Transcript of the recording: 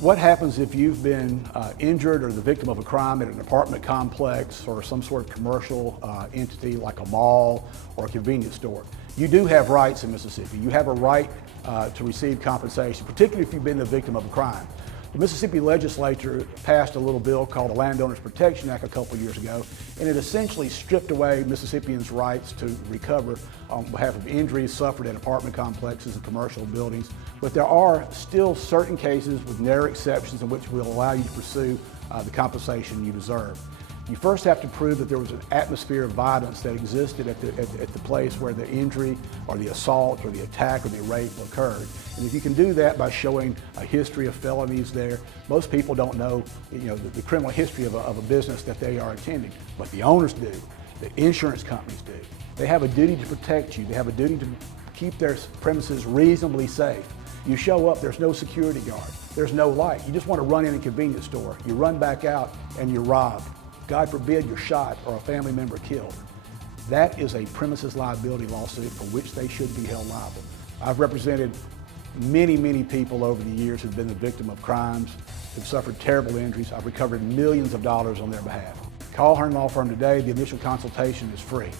What happens if you've been injured or the victim of a crime at an apartment complex or some sort of commercial entity like a mall or a convenience store? You do have rights in Mississippi. You have a right to receive compensation, particularly if you've been the victim of a crime. The Mississippi legislature passed a little bill called the Landowners Protection Act a couple years ago, and it essentially stripped away Mississippians' rights to recover on behalf of injuries suffered at apartment complexes and commercial buildings. But there are still certain cases with narrow exceptions in which will allow you to pursue the compensation you deserve. You first have to prove that there was an atmosphere of violence that existed at the place where the injury or the assault or the attack or the rape occurred. And if you can do that by showing a history of felonies there, most people don't know, the criminal history of a business that they are attending, but the owners do, the insurance companies do. They have a duty to protect you. They have a duty to keep their premises reasonably safe. You show up, there's no security guard, there's no light. You just want to run in a convenience store. You run back out and you're robbed. God forbid you're shot or a family member killed. That is a premises liability lawsuit for which they should be held liable. I've represented many people over the years who've been the victim of crimes, who've suffered terrible injuries. I've recovered millions of dollars on their behalf. Call Hearn Law Firm today. The initial consultation is free.